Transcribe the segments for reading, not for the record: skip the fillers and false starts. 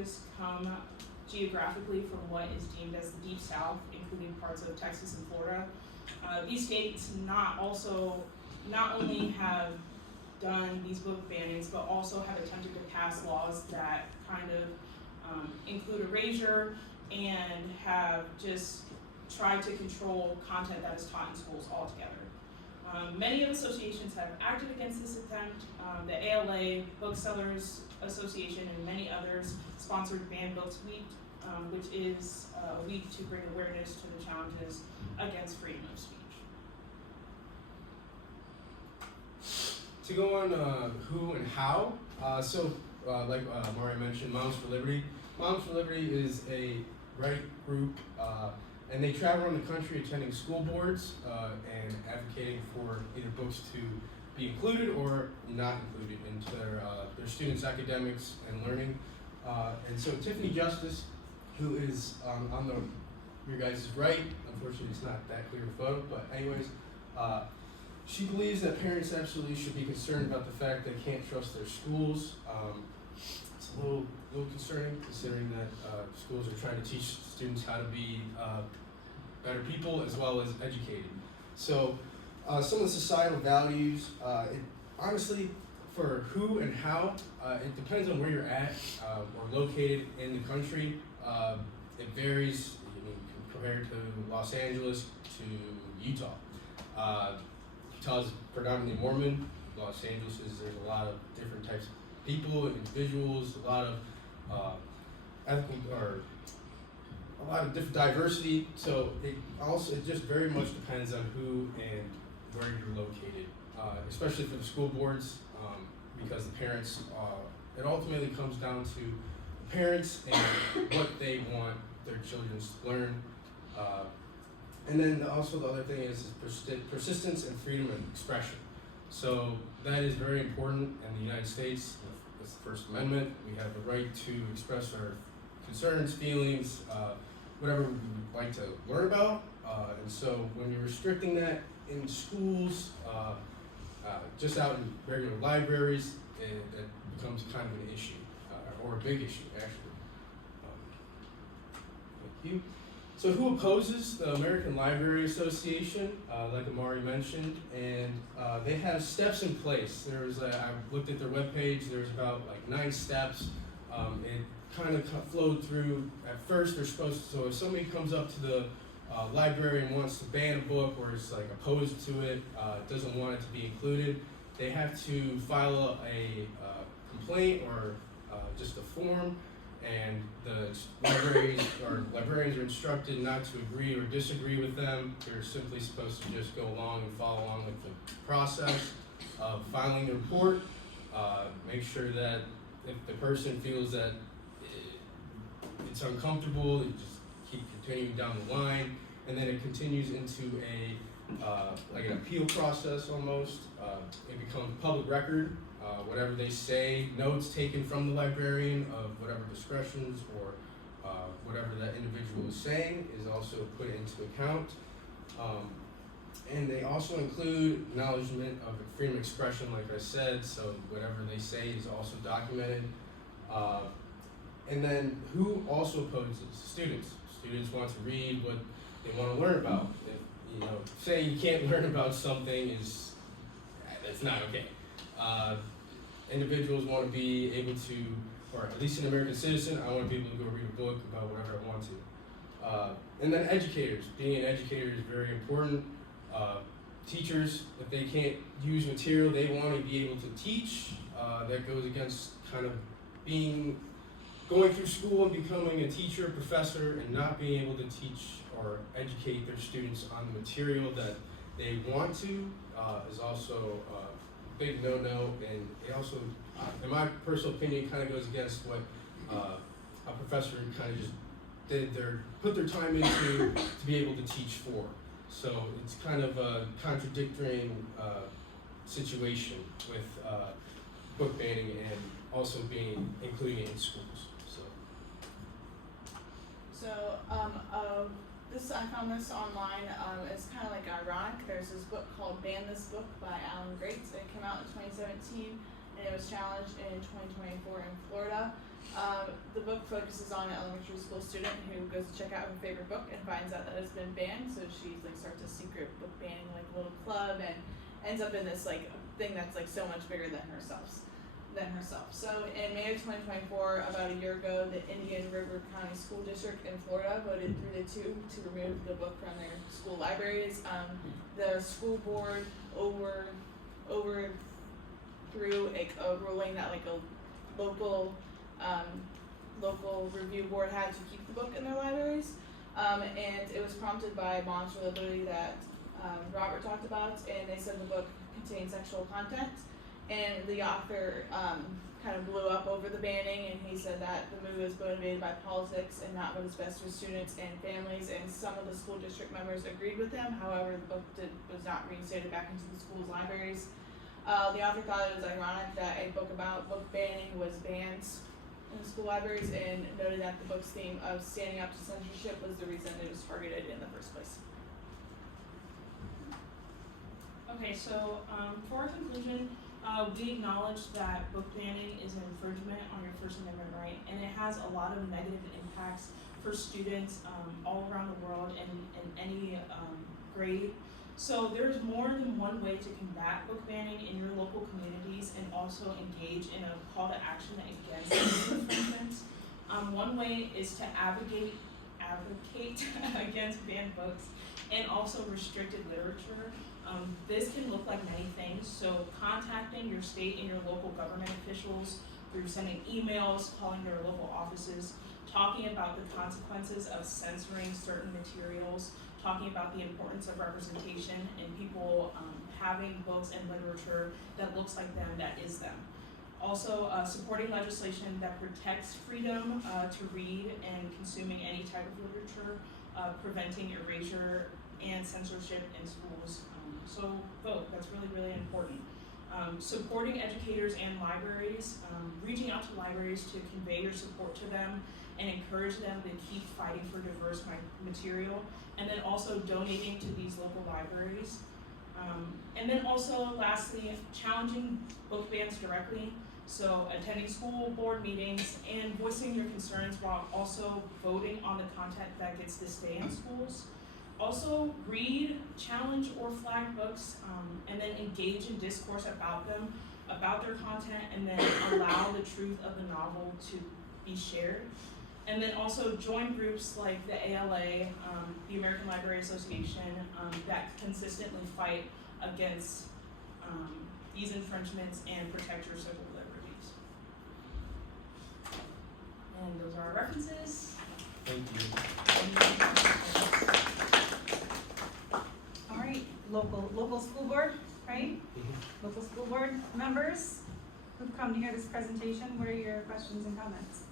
focus come geographically from what is deemed as the Deep South, including parts of Texas and Florida. These states not only have done these book bannings, but also have attempted to pass laws that kind of include erasure and have just tried to control content that is taught in schools altogether. Many of associations have acted against this attempt. The ALA, Booksellers Association, and many others sponsored Banned Books Week, which is a week to bring awareness to the challenges against freedom of speech. To go on who and how, like Mario mentioned, Moms for Liberty. Moms for Liberty is a right group, and they travel around the country attending school boards and advocating for either books to be included or not included into their students' academics and learning. And so Tiffany Justice, who is on your guys' right, unfortunately it's not that clear a photo, but anyways, she believes that parents absolutely should be concerned about the fact they can't trust their schools. It's a little concerning, considering that schools are trying to teach students how to be better people as well as educated. So some of the societal values, honestly, for who and how, it depends on where you're at or located in the country. It varies, compared to Los Angeles to Utah. Utah is predominantly Mormon. Los Angeles there's a lot of different types of people, individuals, a lot of a lot of different diversity. So it just very much depends on who and where you're located, especially for the school boards, because the parents. It ultimately comes down to the parents and what they want their children to learn. And then also the other thing is persistence and freedom of expression. So that is very important in the United States. That's the First Amendment. We have the right to express our concerns, feelings, whatever we would like to learn about. And so when you're restricting that in schools, just out in regular libraries, it becomes kind of an issue, or a big issue, actually. Thank you. So who opposes? The American Library Association, like Amari mentioned, and they have steps in place. I looked at their webpage, there's about like 9 steps. It kind of flowed through. At first they're supposed to, so if somebody comes up to the library and wants to ban a book or is like opposed to it, doesn't want it to be included, they have to file a complaint or just a form. And the librarians are instructed not to agree or disagree with them. They're simply supposed to just go along and follow along with the process of filing the report. Make sure that if the person feels that it's uncomfortable, they just keep continuing down the line, and then it continues into like an appeal process almost. It becomes public record. Whatever they say, notes taken from the librarian of whatever discretions or whatever that individual is saying is also put into account. And they also include acknowledgement of freedom of expression, like I said, so whatever they say is also documented. And then who also opposes? Students. Students want to read what they want to learn about. If, say you can't learn about something, that's not okay. Individuals want to be able to, or at least an American citizen, I want to be able to go read a book about whatever I want to. And then educators. Being an educator is very important. Teachers, if they can't use material they want to be able to teach, that goes against kind of going through school and becoming a teacher, professor, and not being able to teach or educate their students on the material that they want to is also big no-no, and it also, in my personal opinion, kind of goes against what a professor kind of just put their time into to be able to teach for. So it's kind of a contradictory situation with book banning and also including it in schools. I found this online. It's kind of like ironic. There's this book called "Ban This Book" by Alan Grates. It came out in 2017, and it was challenged in 2024 in Florida. The book focuses on an elementary school student who goes to check out her favorite book and finds out that it's been banned. So she like starts a secret book banning like little club and ends up in this like thing that's like so much bigger than herself. So in May of 2024, about a year ago, the Indian River County School District in Florida voted 3-2 to remove the book from their school libraries. The school board overthrew a ruling that like a local review board had to keep the book in their libraries, and it was prompted by Moms for Liberty that Robert talked about, and they said the book contained sexual content, and the author kind of blew up over the banning, and he said that the move was motivated by politics and not what is best for students and families, and some of the school district members agreed with him. However, the book was not reinstated back into the school's libraries. The author thought it was ironic that a book about book banning was banned in the school libraries, and noted that the book's theme of standing up to censorship was the reason it was targeted in the first place. Okay, so for our conclusion, we acknowledge that book banning is an infringement on your First Amendment right, and it has a lot of negative impacts for students all around the world and in any grade. So there's more than one way to combat book banning in your local communities and also engage in a call to action against infringement. One way is to advocate against banned books and also restricted literature. This can look like many things, so contacting your state and your local government officials through sending emails, calling their local offices, talking about the consequences of censoring certain materials, talking about the importance of representation and people having books and literature that looks like them, that is them. Also, supporting legislation that protects freedom to read and consuming any type of literature, preventing erasure and censorship in schools. So vote, that's really, really important. Supporting educators and libraries, reaching out to libraries to convey your support to them and encourage them to keep fighting for diverse material, and then also donating to these local libraries. And then also, lastly, challenging book bans directly, so attending school board meetings and voicing your concerns while also voting on the content that gets to stay in schools. Also, read, challenge, or flag books, and then engage in discourse about them, about their content, and then allow the truth of the novel to be shared. And then also join groups like the ALA, the American Library Association, that consistently fight against these infringements and protect your civil liberties. And those are our references. Thank you. All right, local school board, right? Mm-hmm. Local school board members who've come to hear this presentation, what are your questions and comments?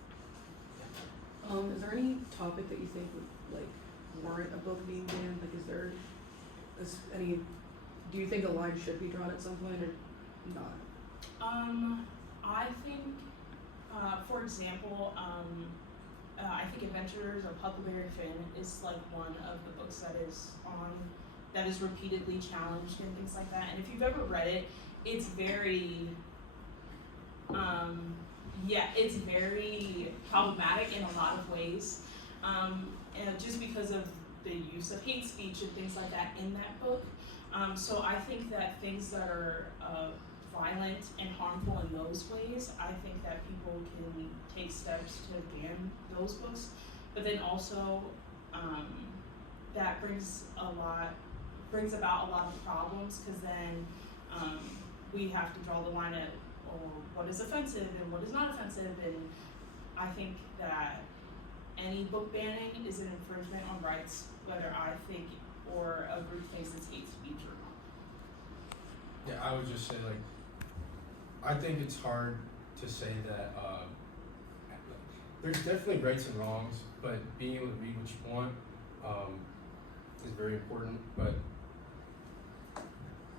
Is there any topic that you think would like warrant a book being banned? Like, do you think a line should be drawn at some point or not? I think, for example, I think Adventures of Huckleberry Finn is like one of the books that is repeatedly challenged and things like that. And if you've ever read it, it's very, it's very problematic in a lot of ways, and just because of the use of hate speech and things like that in that book. So I think that things that are violent and harmful in those ways, I think that people can take steps to ban those books. But then also, that brings about a lot of problems, because then we have to draw the line at what is offensive and what is not offensive, and I think that any book banning is an infringement on rights, whether I think or a group thinks it's hate speech or not. Yeah, I would just say, like, I think it's hard to say that there's definitely rights and wrongs, but being able to read what you want is very important. But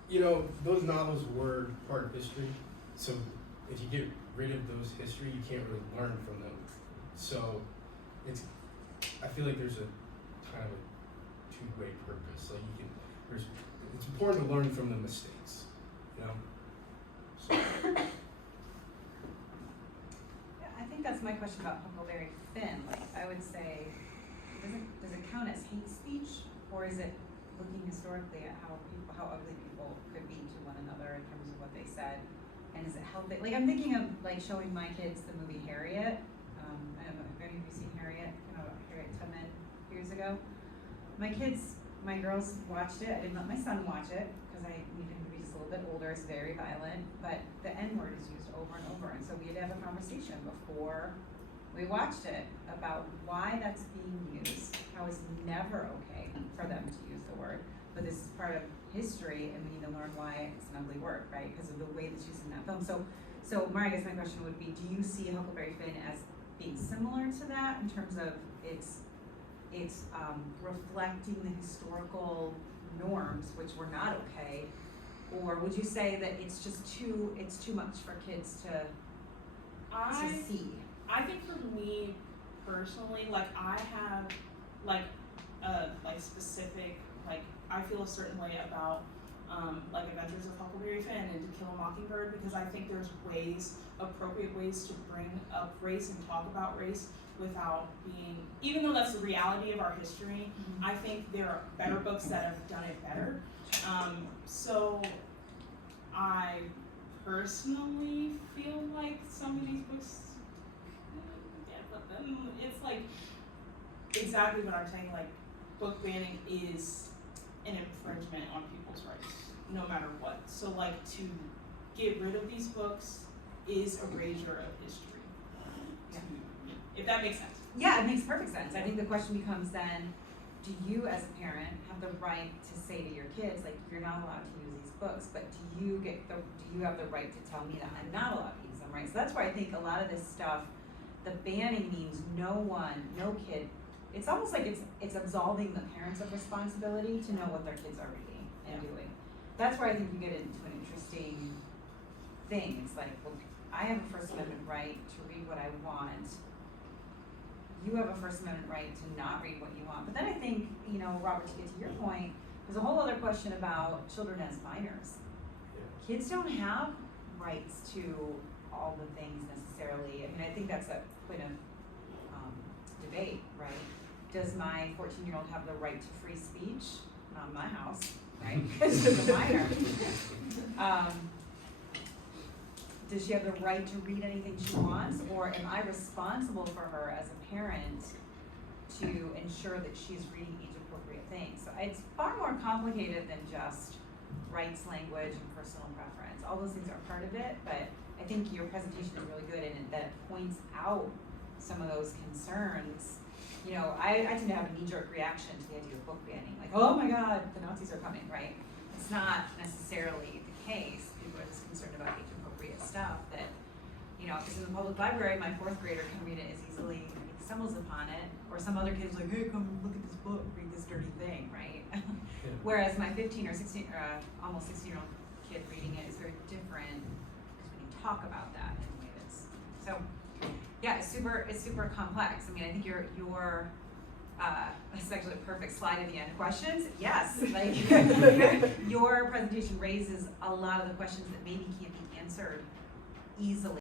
you know, those novels were part of history, so if you get rid of those history, you can't really learn from them. So I feel like there's a kind of a two-way purpose. Like it's important to learn from the mistakes, you know. So. Yeah, I think that's guess my question about Huckleberry Finn, like, I would say, does it count as hate speech, or is it looking historically at how ugly people could be to one another in terms of what they said, and is it healthy? Like, I'm thinking of like showing my kids the movie Harriet. I don't know, have any of you seen Harriet? Came out Harriet Tubman years ago. My girls watched it. I didn't let my son watch it because I needed him to be just a little bit older. It's very violent, but the N-word is used over and over, and so we had to have a conversation before we watched it about why that's being used, how it's never okay for them to use the word, but this is part of history and we need to learn why it's an ugly word, right? Because of the way that's used in that film. So Mara, I guess my question would be, do you see Huckleberry Finn as being similar to that in terms of it's reflecting the historical norms, which were not okay, or would you say that it's too much for kids to see? I think for me personally, like I have like specific, like I feel a certain way about like Adventures of Huckleberry Finn and To Kill a Mockingbird, because I think there's appropriate ways to bring up race and talk about race without being, even though that's the reality of our history, I think there are better books that have done it better. So I personally feel like some of these books, but then it's like exactly what I'm saying, like book banning is an infringement on people's rights, no matter what. So like to get rid of these books is erasure of history. If that makes sense. Yeah, it makes perfect sense. I think the question becomes then, do you as a parent have the right to say to your kids, like, you're not allowed to use these books, but do you have the right to tell me that I'm not allowed to use them, right? So that's why I think a lot of this stuff, the banning means no kid, it's almost like it's absolving the parents of responsibility to know what their kids are reading and doing. That's where I think you get into an interesting thing. It's like, well, I have a First Amendment right to read what I want. You have a First Amendment right to not read what you want. But then I think, Robert, to get to your point, there's a whole other question about children as minors. Yeah. Kids don't have rights to all the things necessarily. I mean, I think that's a point of debate, right? Does my 14-year-old have the right to free speech? Not in my house, right? Because she's a minor. Does she have the right to read anything she wants, or am I responsible for her as a parent to ensure that she's reading age-appropriate things? So it's far more complicated than just rights, language, and personal preference. All those things are part of it, but I think your presentation is really good in that it points out some of those concerns. I tend to have a knee-jerk reaction to the idea of book banning, like, oh my God, the Nazis are coming, right? It's not necessarily the case. People are just concerned about age-appropriate stuff that, because in the public library, my 4th grader can read it as easily, he stumbles upon it, or some other kid's like, hey, come look at this book, read this dirty thing, right? Yeah. Whereas my 15 or 16, almost 16-year-old kid reading it is very different, because we can talk about that in a way that's, so, yeah, it's super complex. I mean, I think this is actually a perfect slide at the end. Questions? Yes. Like your presentation raises a lot of the questions that maybe can't be answered easily.